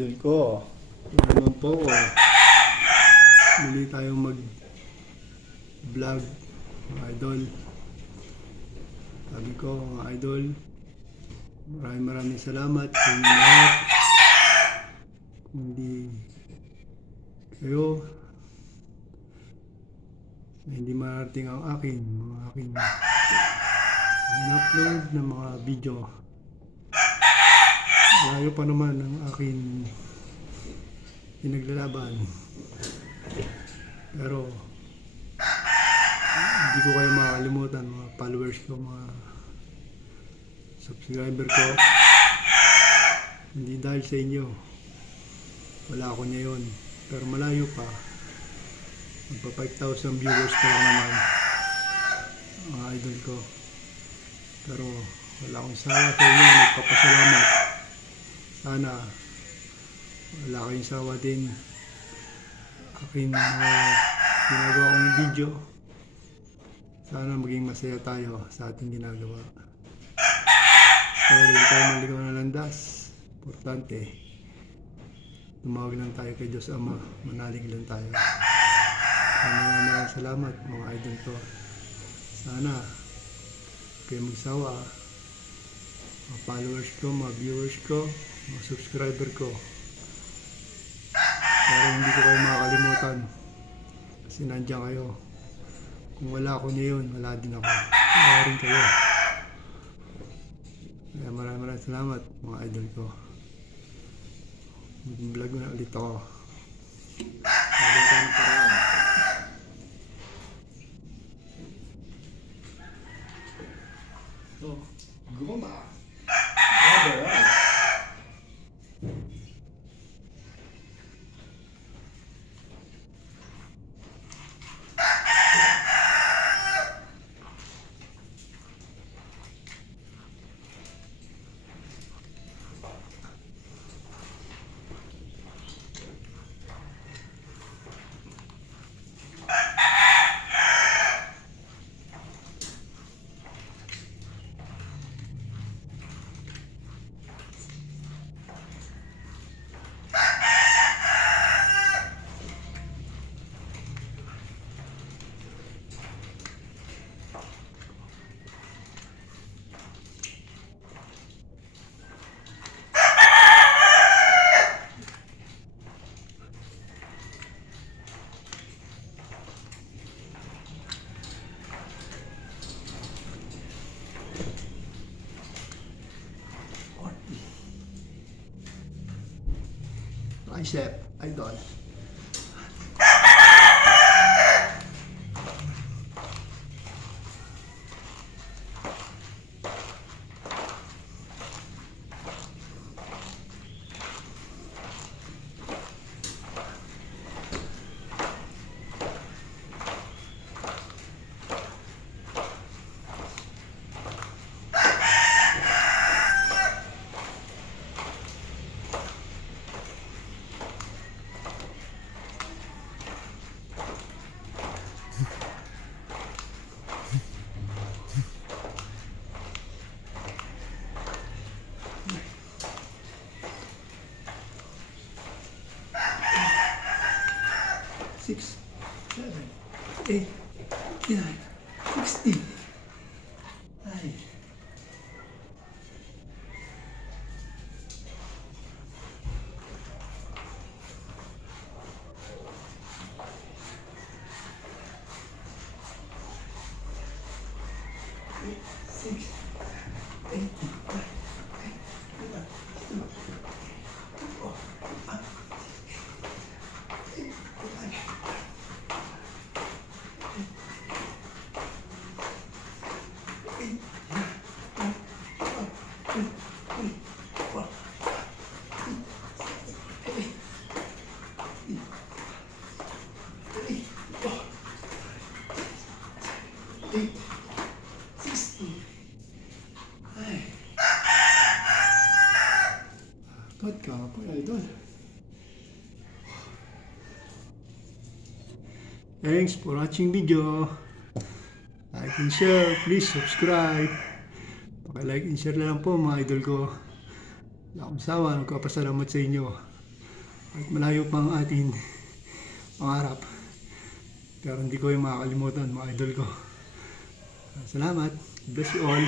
idol ko. Naman po, muli tayong mag-vlog, mga idol. Sabi ko, mga idol, maraming salamat sa inyo lahat. Kung hindi kayo, na hindi marating ang aking in-upload ng mga video. Malayo pa naman ang aking pinaglalaban, pero hindi ko kayo makakalimutan, mga followers ko, mga subscriber ko. Hindi dahil sa inyo, wala ako ngayon, pero malayo pa. Magpa 5,000 viewers pa lang naman, mga idol ko. Pero wala akong sawa sa inyo, nagpapasalamat. Sana wala kayong sawa din aking ginagawa kong video. Sana maging masaya tayo sa ating ginagawa. Sana din tayo maligaw na landas. Importante, tumawag lang tayo kay Diyos Ama, manalig lang tayo. Maraming salamat, mga idol ko. Sana kayo magsawa, mga followers ko, mga viewers ko, mga subscriber ko. Pero hindi ko kayo makakalimutan kasi nandiyan kayo. Kung wala ako ngayon, wala din ako. Wala rin kayo. Kaya maraming salamat, mga idol ko. Mag-vlog na ulit ako. Mabuhay pa rin. Guma. Chef, idol. Six, 7, 8, 9, 60. Ay. Six, 8, 9. Ba't ka po, idol? Thanks for watching video. Like and share. Please subscribe. Paki-like and share na lang po, mga idol ko. Wala akong sawa. Nagpapasalamat sa inyo. Kahit malayo pa ang ating pangarap. Pero hindi ko yung makakalimutan, mga idol ko. Salamat. Bless you all.